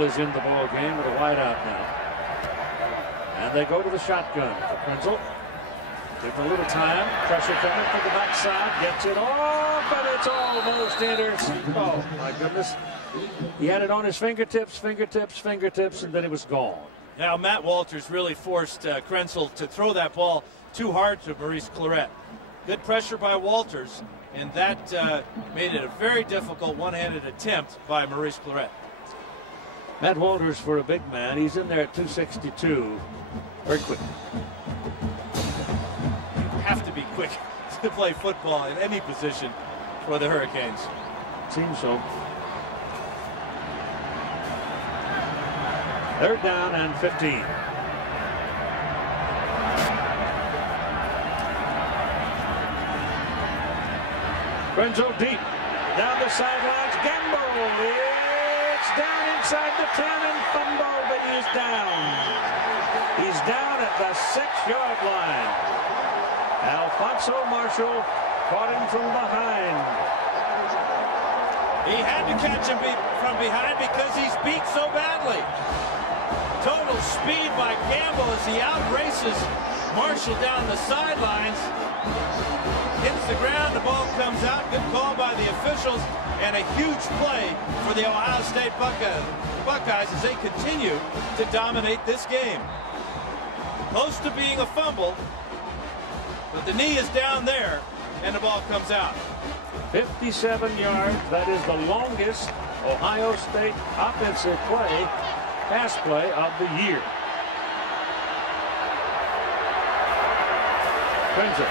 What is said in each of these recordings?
is in the ball game with a wideout now. And they go to the shotgun for Krenzel. Give him a little time. Pressure coming from the backside. Gets it off, but it's almost intercepted. Oh, my goodness. He had it on his fingertips, and then it was gone. Now, Matt Walters really forced Krenzel to throw that ball too hard to Maurice Clarett. Good pressure by Walters, and that made it a very difficult one-handed attempt by Maurice Clarett. Matt Walters, for a big man, he's in there at 262. Very quick. You have to be quick to play football in any position for the Hurricanes. Seems so. Third down and 15. Krenzel deep. Down the sidelines. Gamble. It's down inside the 10 and fumble, but he's down. He's down at the 6-yard line. Alfonso Marshall caught him from behind. He had to catch him from behind because he's beat so badly. Total speed by Gamble as he outraces Marshall down the sidelines. Hits the ground, the ball comes out. Good call by the officials, and a huge play for the Ohio State Buckeyes as they continue to dominate this game. Close to being a fumble, but the knee is down there, and the ball comes out. 57 yards. That is the longest Ohio State offensive play, pass play of the year. Krenzel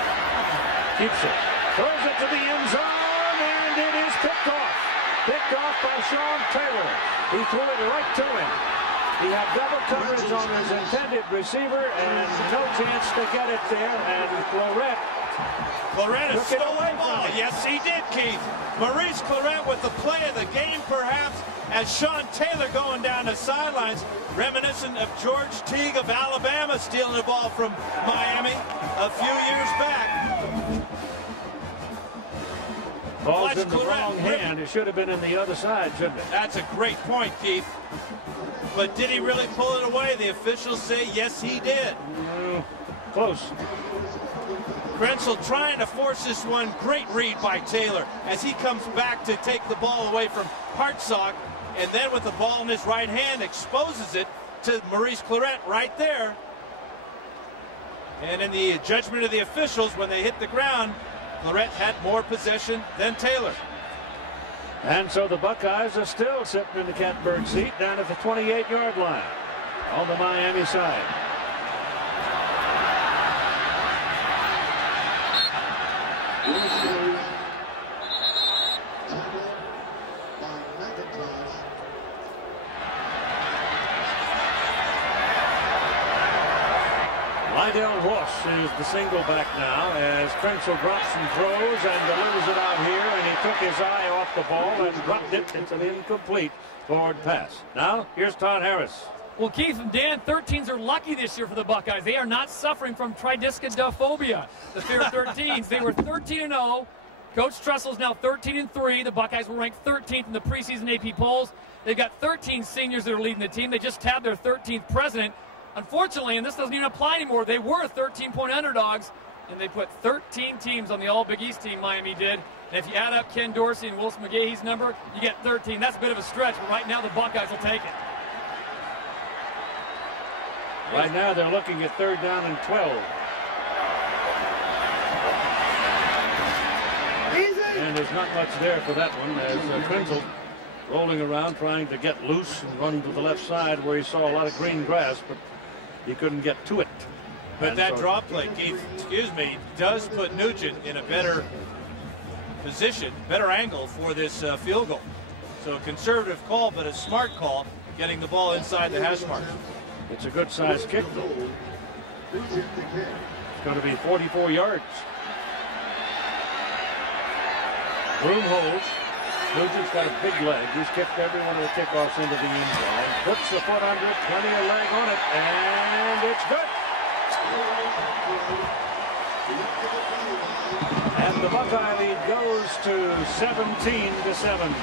keeps it, throws it to the end zone, and it is picked off. Picked off by Sean Taylor. He threw it right to him. He had double coverage on his intended receiver and no chance to get it there, and Clarett has stolen the ball. Yes, he did, Keith. Maurice Clarett with the play of the game, perhaps, as Sean Taylor going down the sidelines, reminiscent of George Teague of Alabama stealing the ball from Miami a few years back. Ball's in the wrong hand. It should have been in the other side, shouldn't it? That's a great point, Keith. But did he really pull it away? The officials say yes, he did. Close. Krenzel trying to force this one. Great read by Taylor as he comes back to take the ball away from Hartsock, and then with the ball in his right hand exposes it to Maurice Clarett right there. And in the judgment of the officials, when they hit the ground, Clarett had more possession than Taylor. And so the Buckeyes are still sitting in the catbird seat down at the 28-yard line on the Miami side. Lydell Ross is the single back now as Krenzel drops and throws and delivers it out here, and he took his eye off the ball and dropped it. It's an incomplete forward pass. Now here's Todd Harris. Well, Keith and Dan, 13s are lucky this year for the Buckeyes. They are not suffering from tridiscophobia, the fear of 13s. They were 13-0. Coach Tressel's now 13-3. The Buckeyes were ranked 13th in the preseason AP polls. They've got 13 seniors that are leading the team. They just tabbed their 13th president. Unfortunately, and this doesn't even apply anymore, they were 13-point underdogs, and they put 13 teams on the All-Big East team, Miami did. And if you add up Ken Dorsey and Wilson McGahee's number, you get 13. That's a bit of a stretch, but right now the Buckeyes will take it. Right now they're looking at 3rd down and 12. And there's not much there for that one as Krenzel rolling around trying to get loose and run to the left side where he saw a lot of green grass, but he couldn't get to it. But and that so drop play, Keith, does put Nugent in a better position, better angle for this field goal. So a conservative call, but a smart call, getting the ball inside the hash mark. It's a good size kick, though. It's going to be 44 yards. Room holds. Nugent's got a big leg. He's kicked every one of the kickoffs into the end zone. Puts the foot under it, plenty of leg on it, and it's good. And the Buckeye lead goes to 17-7.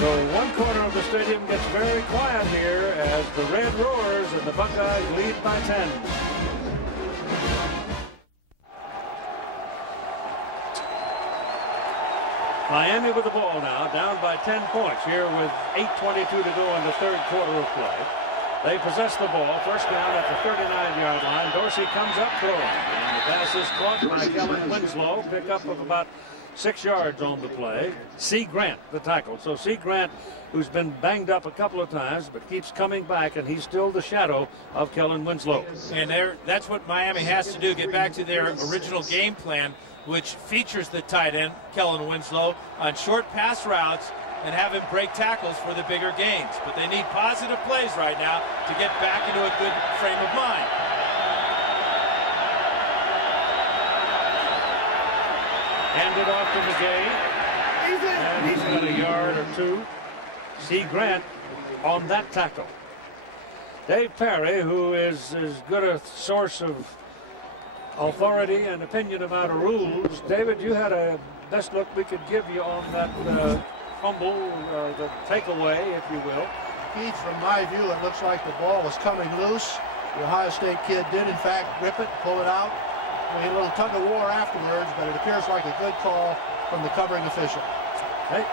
So one corner of the stadium gets very quiet here as the red roars and the Buckeyes lead by 10. Miami with the ball now, down by 10 points here with 8:22 to go in the third quarter of play. They possess the ball, first down at the 39-yard line. Dorsey comes up throwing, and the pass is caught by Kellen Winslow. Pick up of about 6 yards on the play. C. Grant, the tackle. So C. Grant, who's been banged up a couple of times, but keeps coming back, and he's still the shadow of Kellen Winslow. And that's what Miami has to do, get back to their original game plan, which features the tight end, Kellen Winslow, on short pass routes and have him break tackles for the bigger gains. But they need positive plays right now to get back into a good frame of mind. Handed off to McGay, and he's got a yard or two. C. Grant on that tackle. Dave Perry, who is as good a source of authority and opinion about rules. David, you had a best look we could give you on that fumble, the takeaway, if you will. Keith, from my view, it looks like the ball was coming loose. The Ohio State kid did, in fact, rip it, pull it out. We had a little tug of war afterwards, but it appears like a good call from the covering official. Okay.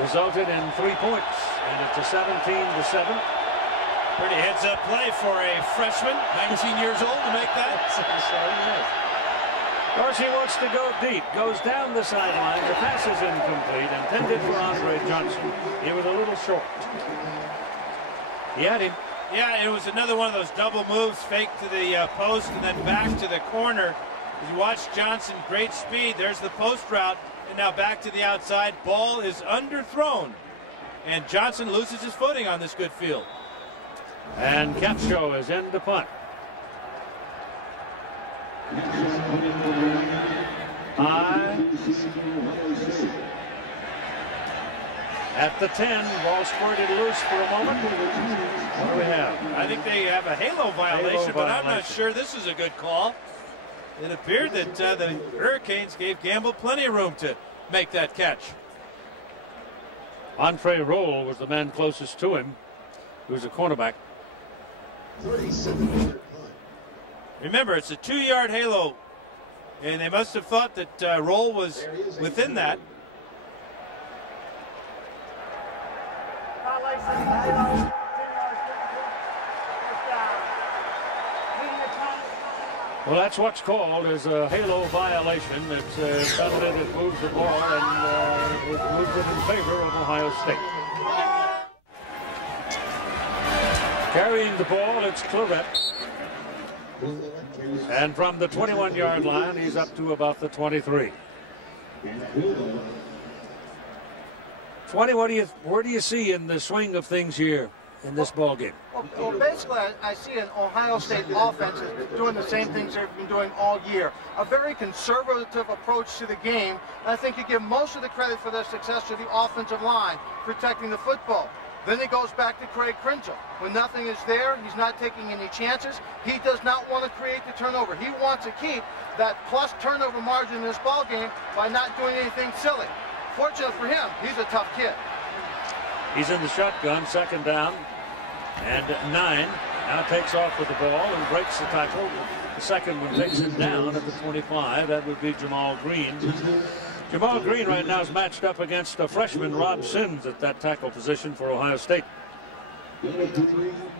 Resulted in 3 points, and it's a 17-7. Pretty heads-up play for a freshman, 19 years old, to make that. Dorsey wants to go deep, goes down the sideline. The pass is incomplete, intended for Andre Johnson. He was a little short. He had him. Yeah, it was another one of those double moves, fake to the post and then back to the corner. As you watch Johnson, great speed. There's the post route, and now back to the outside. Ball is underthrown, and Johnson loses his footing on this good field. And Capshaw is in to punt. At the 10, ball squirted loose for a moment. What do we have? I think they have a halo violation, but I'm not sure this is a good call. It appeared that the Hurricanes gave Gamble plenty of room to make that catch. Andre Roll was the man closest to him, who's a cornerback. Remember, it's a 2-yard halo, and they must have thought that Roll was within that. Well, that's what's called as a halo violation. It's evident it moves the ball, and it moves it in favor of Ohio State. Carrying the ball, it's Claret. And from the 21-yard line, he's up to about the 23. 20, where do you see in the swing of things here in this ball game? Well, basically, I see an Ohio State offense is doing the same things they've been doing all year. A very conservative approach to the game. And I think you give most of the credit for their success to the offensive line, protecting the football. Then it goes back to Craig Krenzel. When nothing is there, he's not taking any chances. He does not want to create the turnover. He wants to keep that plus turnover margin in this ball game by not doing anything silly. Fortunately for him, he's a tough kid. He's in the shotgun, second down, and 9. Now takes off with the ball and breaks the tackle. The second one takes it down at the 25. That would be Jamal Green. Jamal Green right now is matched up against a freshman, Rob Sims, at that tackle position for Ohio State.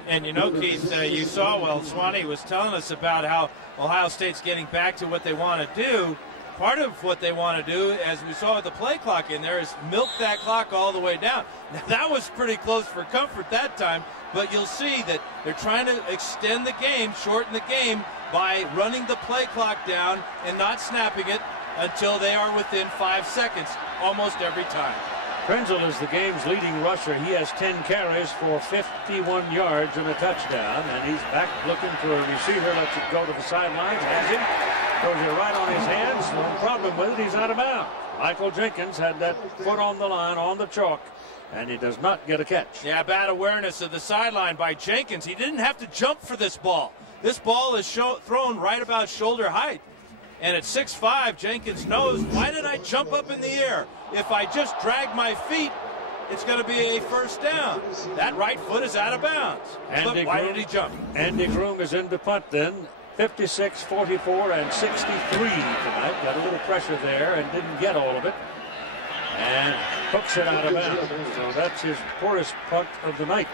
And you know, Keith, you saw, well, Swanee was telling us about how Ohio State's getting back to what they want to do. Part of what they want to do, as we saw with the play clock in there, is milk that clock all the way down. Now, that was pretty close for comfort that time, but you'll see that they're trying to extend the game, shorten the game, by running the play clock down and not snapping it until they are within 5 seconds almost every time. Krenzel is the game's leading rusher. He has 10 carries for 51 yards and a touchdown, and he's back looking for a receiver. Lets it go to the sidelines. Has him. Throws it right on his hands. No problem with it. He's out of bounds. Michael Jenkins had that foot on the line, on the chalk, and he does not get a catch. Yeah, bad awareness of the sideline by Jenkins. He didn't have to jump for this ball. This ball is thrown right about shoulder height. And at 6'5", Jenkins knows, why did I jump up in the air? If I just drag my feet, it's going to be a first down. That right foot is out of bounds. But why did he jump? Andy Groom is in to punt then. 56, 44, and 63 tonight. Got a little pressure there and didn't get all of it. And hooks it out of bounds. So that's his poorest punt of the night.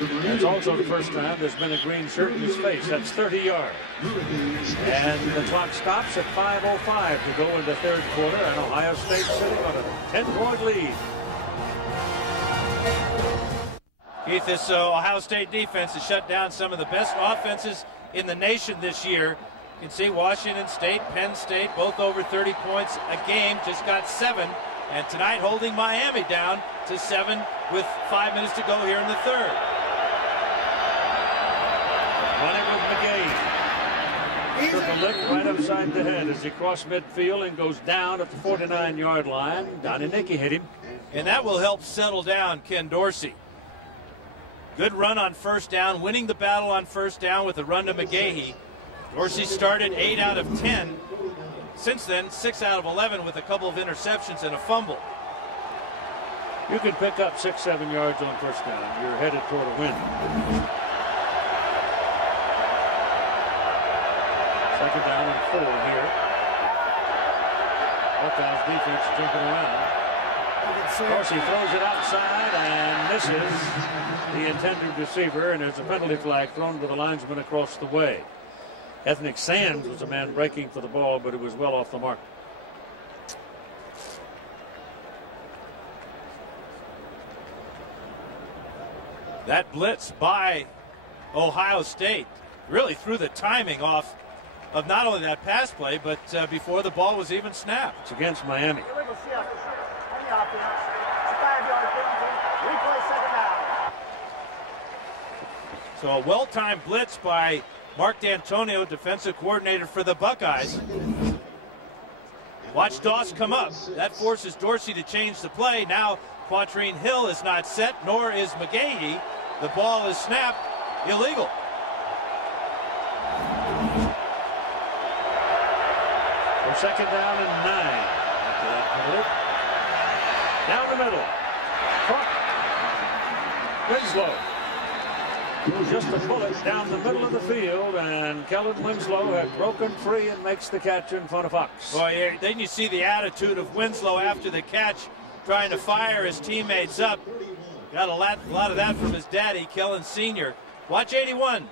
It's also the first time there's been a green shirt in his face. That's 30 yards. And the clock stops at 5:05 to go in the third quarter, and Ohio State sitting on a 10-point lead. Keith, this Ohio State defense has shut down some of the best offenses in the nation this year. You can see Washington State, Penn State, both over 30 points a game, just got 7. And tonight holding Miami down to 7 with 5 minutes to go here in the third. Running with McGahee. Took a lick right upside the head as he crossed midfield and goes down at the 49-yard line. Donnie Nicky hit him. And that will help settle down Ken Dorsey. Good run on first down, winning the battle on first down with a run to McGahee. Dorsey started 8 out of 10. Since then, 6 out of 11 with a couple of interceptions and a fumble. You can pick up 6-7 yards on first down. You're headed toward a win. Second down and 4 here. Buckeyes defense jumping around. Dorsey throws it outside and misses the intended receiver, and there's a penalty flag thrown to the linesman across the way. Ethnic Sands was a man breaking for the ball, but it was well off the mark. That blitz by Ohio State really threw the timing off of not only that pass play, but before the ball was even snapped. It's against Miami. So a well-timed blitz by Mark D'Antonio, defensive coordinator for the Buckeyes. Watch Doss come up. That forces Dorsey to change the play. Now Quatrine Hill is not set, nor is McGahee. The ball is snapped. Illegal. For second down and 9. Down the middle. Winslow. Just a bullet down the middle of the field, and Kellen Winslow had broken free and makes the catch in front of Fox. Boy, then you see the attitude of Winslow after the catch, trying to fire his teammates up. Got a lot of that from his daddy, Kellen Sr. Watch 81.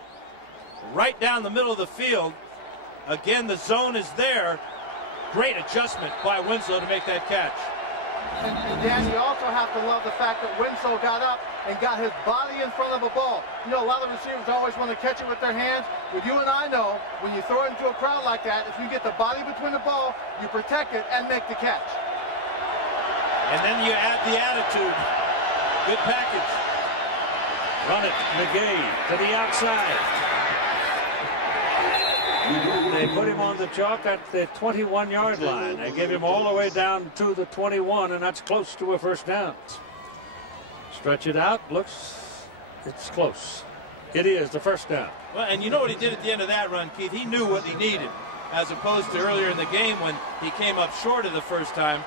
Right down the middle of the field. Again, the zone is there. Great adjustment by Winslow to make that catch. And Dan, you also have to love the fact that Winslow got up and got his body in front of a ball. You know, a lot of receivers always want to catch it with their hands, but you and I know when you throw it into a crowd like that, if you get the body between the ball, you protect it and make the catch. And then you add the attitude. Good package. Run it, McGahee to the outside. They put him on the chalk at the 21-yard line. They give him all the way down to the 21, and that's close to a first down. Stretch it out. It's close. It is the first down. Well, and you know what he did at the end of that run, Keith? He knew what he needed, as opposed to earlier in the game when he came up short of the first time.